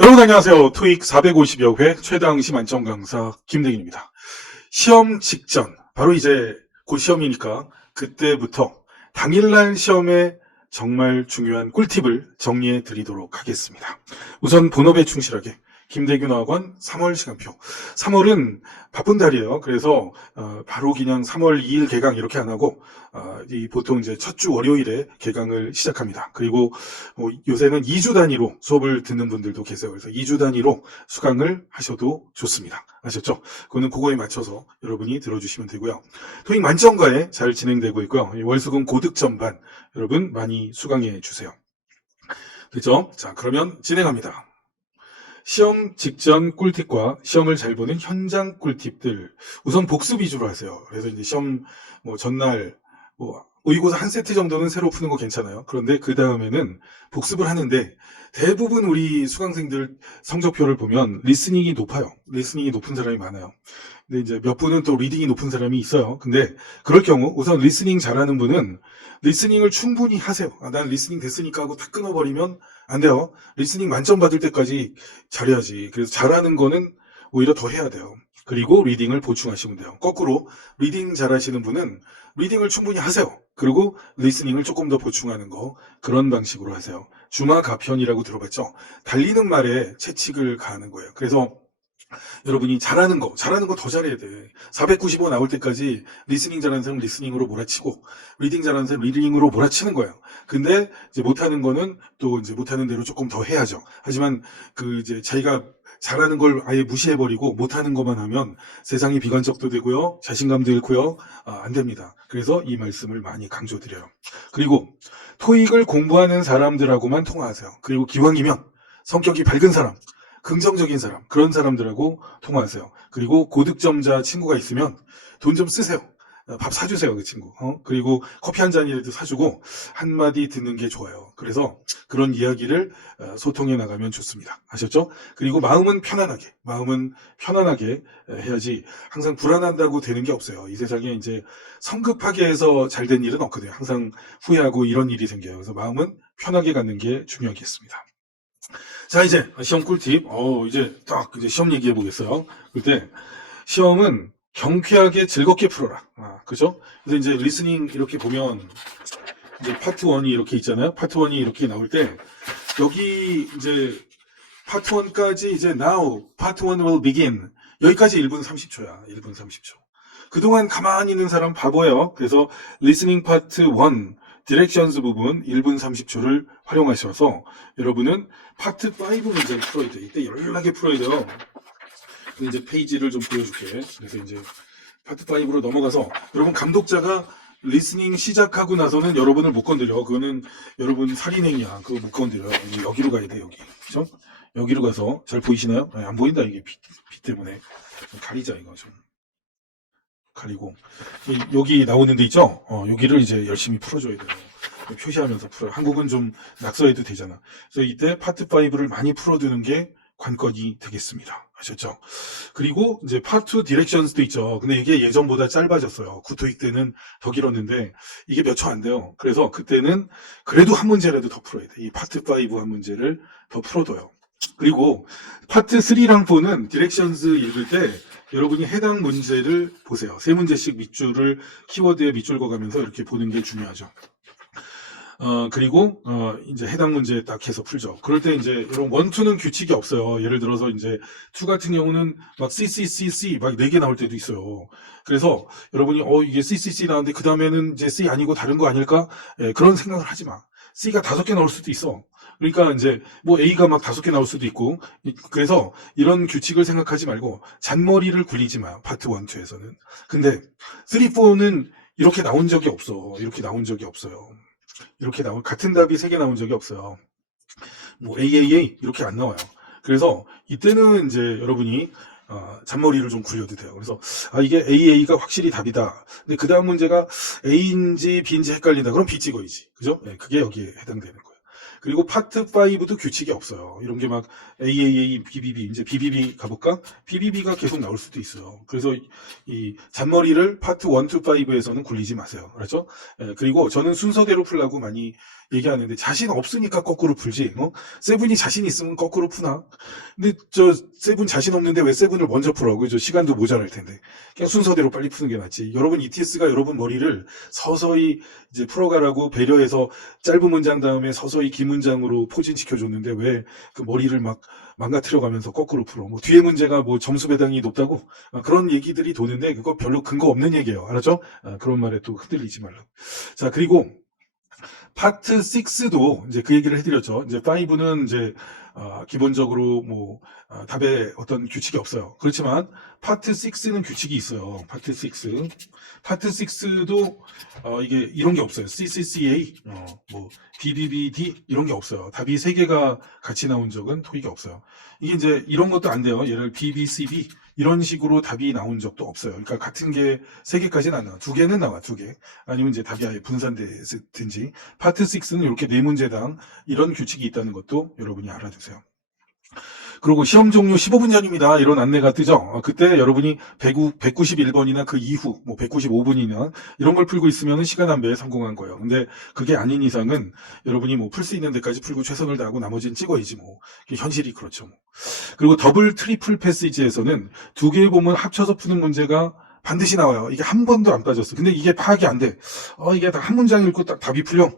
여러분 안녕하세요. 토익 450여 회 최다응시 만점 강사 김대gin입니다. 시험 직전, 바로 이제 곧 시험이니까 그때부터 당일날 시험에 정말 중요한 꿀팁을 정리해 드리도록 하겠습니다. 우선 본업에 충실하게 김대균 학원 3월 시간표. 3월은 바쁜 달이에요. 그래서 바로 그냥 3월 2일 개강 이렇게 안 하고 보통 이제 첫 주 월요일에 개강을 시작합니다. 그리고 요새는 2주 단위로 수업을 듣는 분들도 계세요. 그래서 2주 단위로 수강을 하셔도 좋습니다. 아셨죠? 그거에 맞춰서 여러분이 들어주시면 되고요. 토익 만점과에 잘 진행되고 있고요. 월수금 고득점반 여러분 많이 수강해 주세요. 됐죠? 자, 그러면 진행합니다. 시험 직전 꿀팁과 시험을 잘 보는 현장 꿀팁들. 우선 복습 위주로 하세요. 그래서 이제 시험 전날 모의고사 한 세트 정도는 새로 푸는 거 괜찮아요. 그런데 그 다음에는 복습을 하는데 대부분 우리 수강생들 성적표를 보면 리스닝이 높아요. 리스닝이 높은 사람이 많아요. 근데 이제 몇 분은 또 리딩이 높은 사람이 있어요. 근데 그럴 경우 우선 리스닝 잘하는 분은 리스닝을 충분히 하세요. 난 리스닝 됐으니까 하고 탁 끊어버리면 안 돼요. 리스닝 만점 받을 때까지 잘해야지. 그래서 잘하는 거는 오히려 더 해야 돼요. 그리고 리딩을 보충하시면 돼요. 거꾸로 리딩 잘하시는 분은 리딩을 충분히 하세요. 그리고 리스닝을 조금 더 보충하는 거, 그런 방식으로 하세요. 주마가편이라고 들어봤죠? 달리는 말에 채찍을 가하는 거예요. 그래서 여러분이 잘하는 거 더 잘해야 돼. 495 나올 때까지 리스닝 잘하는 사람 리스닝으로 몰아치고, 리딩 잘하는 사람 리딩으로 몰아치는 거예요. 근데 이제 못하는 거는 또 이제 못하는 대로 조금 더 해야죠. 하지만 이제 자기가 잘하는 걸 아예 무시해버리고 못하는 것만 하면 세상이 비관적도 되고요. 자신감도 잃고요. 안 됩니다. 그래서 이 말씀을 많이 강조드려요. 그리고 토익을 공부하는 사람들하고만 통화하세요. 그리고 기왕이면 성격이 밝은 사람, 긍정적인 사람, 그런 사람들하고 통화하세요. 그리고 고득점자 친구가 있으면 돈 좀 쓰세요. 밥 사주세요, 그 친구. 그리고 커피 한 잔이라도 사주고 한마디 듣는 게 좋아요. 그래서 그런 이야기를 소통해 나가면 좋습니다. 아셨죠? 그리고 마음은 편안하게 해야지 항상 불안한다고 되는 게 없어요. 이 세상에 이제 성급하게 해서 잘 된 일은 없거든요. 항상 후회하고 이런 일이 생겨요. 그래서 마음은 편하게 갖는 게 중요하겠습니다. 자, 이제 시험 꿀팁. 이제 딱 이제 시험 얘기해 보겠어요. 그때 시험은 경쾌하게 즐겁게 풀어라. 그죠? 그래서 이제 리스닝 이렇게 보면 이제 파트 1이 이렇게 있잖아요. 파트 1이 이렇게 나올 때 여기 이제 파트 1까지 이제 now 파트 1 will begin. 여기까지 1분 30초야. 1분 30초. 그동안 가만히 있는 사람 바보예요. 그래서 리스닝 파트 1 디렉션스 부분 1분 30초를 활용하셔서 여러분은 파트 5 문제를 풀어야 돼. 이때 연락하게 풀어야 돼요. 이제 페이지를 좀 보여줄게. 그래서 이제 파트 5로 넘어가서 여러분 감독자가 리스닝 시작하고 나서는 여러분을 못 건드려. 그거는 여러분 살인행위야. 그거 못 건드려. 여기로 가야 돼. 여기. 그죠? 여기로 가서 잘 보이시나요? 안 보인다. 이게 빛 때문에. 가리자 이거 좀. 가리고 여기 나오는 데 있죠? 여기를 이제 열심히 풀어줘야 돼요. 표시하면서 풀어요. 한국은 좀 낙서해도 되잖아. 그래서 이때 파트 5를 많이 풀어두는 게 관건이 되겠습니다. 아셨죠? 그리고 이제 파트 2 디렉션스도 있죠. 근데 이게 예전보다 짧아졌어요. 구토익 때는 더 길었는데 이게 몇 초 안 돼요. 그래서 그때는 그래도 한 문제라도 더 풀어야 돼. 이 파트 5 한 문제를 더 풀어둬요. 그리고 파트 3랑 4는 디렉션스 읽을 때 여러분이 해당 문제를 보세요. 세 문제씩 밑줄을 키워드에 밑줄 그어가면서 이렇게 보는 게 중요하죠. 그리고 이제 해당 문제 딱 해서 풀죠. 그럴 때 이제 여러분 1, 2는 규칙이 없어요. 예를 들어서 이제 2 같은 경우는 막 C 막 4개 나올 때도 있어요. 그래서 여러분이 이게 C 나왔는데 그 다음에는 이제 C 아니고 다른 거 아닐까? 그런 생각을 하지 마. C가 5개 나올 수도 있어. 그러니까 이제 A가 막 5개 나올 수도 있고, 그래서 이런 규칙을 생각하지 말고 잔머리를 굴리지 마요. 파트 1, 2에서는. 근데 3, 4는 이렇게 나온 적이 없어. 이렇게 나온 적이 없어요. 같은 답이 3개 나온 적이 없어요. AAA 이렇게 안 나와요. 그래서 이때는 이제 여러분이 잔머리를 좀 굴려도 돼요. 그래서 이게 AA가 확실히 답이다. 근데 그 다음 문제가 A인지 B인지 헷갈린다. 그럼 B 찍어야지. 그죠? 그게 여기에 해당되는 거예요. 그리고 파트 5도 규칙이 없어요. 이런 게 막 AAA, BBB, 이제 BBB 가볼까? BBB가 계속 나올 수도 있어요. 그래서 이 잔머리를 파트 1, 2, 5에서는 굴리지 마세요. 그렇죠? 그리고 저는 순서대로 풀라고 많이 얘기하는데 자신 없으니까 거꾸로 풀지. 세븐이 자신 있으면 거꾸로 푸나? 근데 저 세븐 자신 없는데 왜 세븐을 먼저 풀어? 저 시간도 모자랄 텐데. 그냥 순서대로 빨리 푸는 게 낫지. 여러분 ETS가 여러분 머리를 서서히 이제 풀어가라고 배려해서 짧은 문장 다음에 서서히 긴 문장으로 포진시켜줬는데 왜 그 머리를 막 망가뜨려가면서 거꾸로 풀어? 뭐 뒤에 문제가 뭐 점수 배당이 높다고? 그런 얘기들이 도는데 그거 별로 근거 없는 얘기예요. 알았죠? 그런 말에 또 흔들리지 말라고. 자, 그리고 파트 6도 이제 그 얘기를 해드렸죠. 이제 5는 이제 기본적으로 뭐 답에 어떤 규칙이 없어요. 그렇지만 파트 6는 규칙이 있어요. 파트 6. 파트 6도 이게 이런 게 없어요. CCCA, 뭐 BBBD 이런 게 없어요. 답이 3개가 같이 나온 적은 토익에 없어요. 이게 이제 이런 것도 안 돼요. 예를 BBCB 이런 식으로 답이 나온 적도 없어요. 그러니까 같은 게 3개까지는 안 나와. 2개는 나와, 2개. 아니면 이제 답이 아예 분산되든지. 파트 6는 이렇게 4문제당 이런 규칙이 있다는 것도 여러분이 알아두세요. 그리고 시험 종료 15분 전입니다. 이런 안내가 뜨죠. 그때 여러분이 191번이나 그 이후, 뭐 195분이나 이런 걸 풀고 있으면 시간 한 배에 성공한 거예요. 근데 그게 아닌 이상은 여러분이 뭐 풀 수 있는 데까지 풀고 최선을 다하고 나머지는 찍어야지 뭐. 현실이 그렇죠. 뭐. 그리고 더블 트리플 패시지에서는 2개의 보문 합쳐서 푸는 문제가 반드시 나와요. 이게 한 번도 안 빠졌어. 근데 이게 파악이 안 돼. 이게 딱 한 문장 읽고 딱 답이 풀려.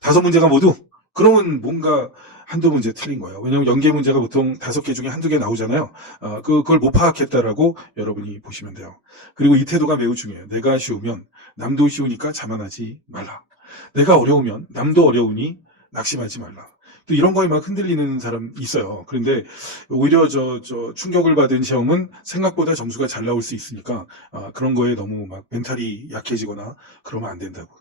5문제가 모두. 그러면 뭔가 한두 문제 틀린 거예요. 왜냐하면 연계 문제가 보통 5개 중에 한두 개 나오잖아요. 그걸 못 파악했다라고 여러분이 보시면 돼요. 그리고 이 태도가 매우 중요해요. 내가 쉬우면 남도 쉬우니까 자만하지 말라. 내가 어려우면 남도 어려우니 낙심하지 말라. 또 이런 거에 막 흔들리는 사람 있어요. 그런데 오히려 저 충격을 받은 시험은 생각보다 점수가 잘 나올 수 있으니까 그런 거에 너무 막 멘탈이 약해지거나 그러면 안 된다고.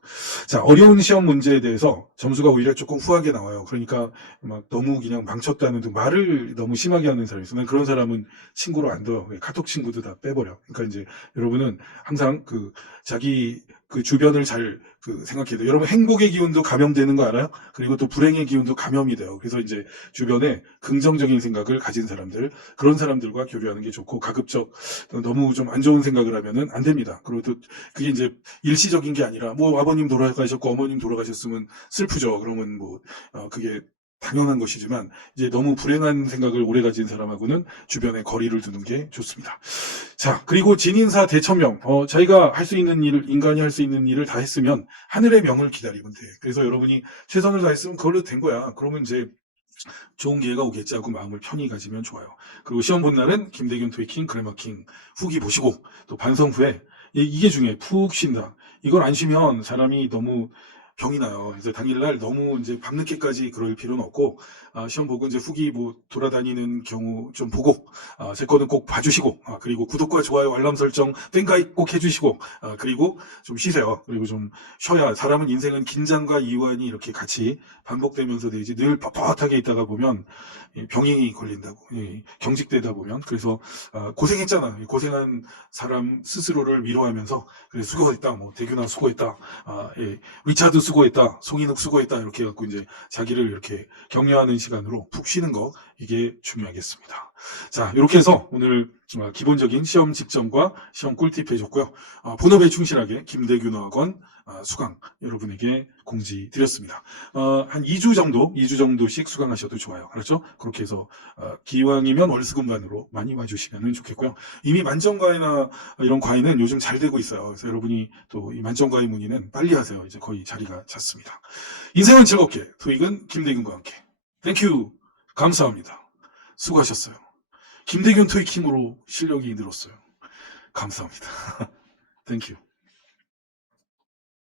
자, 어려운 시험 문제에 대해서 점수가 오히려 조금 후하게 나와요. 그러니까 막 너무 그냥 망쳤다는 등 말을 너무 심하게 하는 사람이 있어요. 난 그런 사람은 친구로 안 둬요. 카톡 친구도 다 빼버려. 그러니까 이제 여러분은 항상 자기 주변을 잘 생각해야 돼요. 여러분 행복의 기운도 감염되는 거 알아요? 그리고 또 불행의 기운도 감염이 돼요. 그래서 이제 주변에 긍정적인 생각을 가진 사람들, 그런 사람들과 교류하는 게 좋고, 가급적 너무 좀 안 좋은 생각을 하면은 안 됩니다. 그리고 또 그게 이제 일시적인 게 아니라 뭐 아버님 돌아가셨고 어머님 돌아가셨으면 슬프죠. 그러면 뭐 그게 당연한 것이지만 이제 너무 불행한 생각을 오래 가진 사람하고는 주변에 거리를 두는 게 좋습니다. 자, 그리고 진인사 대천명. 자기가 할 수 있는 일, 인간이 할 수 있는 일을 다 했으면 하늘의 명을 기다리면 돼. 그래서 여러분이 최선을 다했으면 그걸로 된 거야. 그러면 이제 좋은 기회가 오겠지 하고 마음을 편히 가지면 좋아요. 그리고 시험 본 날은 김대균 토익킹, 그래머킹 후기 보시고 또 반성 후에 이게 중요해. 푹 쉰다. 이걸 안 쉬면 사람이 너무 병이 나요. 그래서 당일날 너무 이제 밤늦게까지 그럴 필요는 없고, 시험 보고 이제 후기 뭐 돌아다니는 경우 좀 보고, 제 거는 꼭 봐주시고, 그리고 구독과 좋아요, 알람 설정, 팬가입 꼭 해주시고, 그리고 좀 쉬세요. 그리고 좀 쉬어야, 사람은 인생은 긴장과 이완이 이렇게 같이 반복되면서 되지, 늘 뻣뻣하게 있다가 보면 병이 걸린다고, 경직되다 보면. 그래서 고생했잖아. 고생한 사람 스스로를 위로하면서, 그래 수고했다, 뭐 대균아 수고했다, 리차드 수고했다, 송인욱 수고했다, 이렇게 해갖고 이제 자기를 이렇게 격려하는 시간으로 푹 쉬는 거, 이게 중요하겠습니다. 자, 이렇게 해서 오늘 기본적인 시험 직전과 시험 꿀팁 해줬고요. 본업에 충실하게 김대균 어학원 수강 여러분에게 공지 드렸습니다. 한 2주 정도씩 수강하셔도 좋아요. 그렇죠? 그렇게 해서 기왕이면 월수금반으로 많이 와주시면 좋겠고요. 이미 만점과외나 이런 과외는 요즘 잘 되고 있어요. 그래서 여러분이 또 이 만점과외 문의는 빨리 하세요. 이제 거의 자리가 찼습니다. 인생은 즐겁게, 토익은 김대균과 함께. 땡큐. 감사합니다. 수고하셨어요. 김대균 토익 힘으로 실력이 늘었어요. 감사합니다. 땡큐.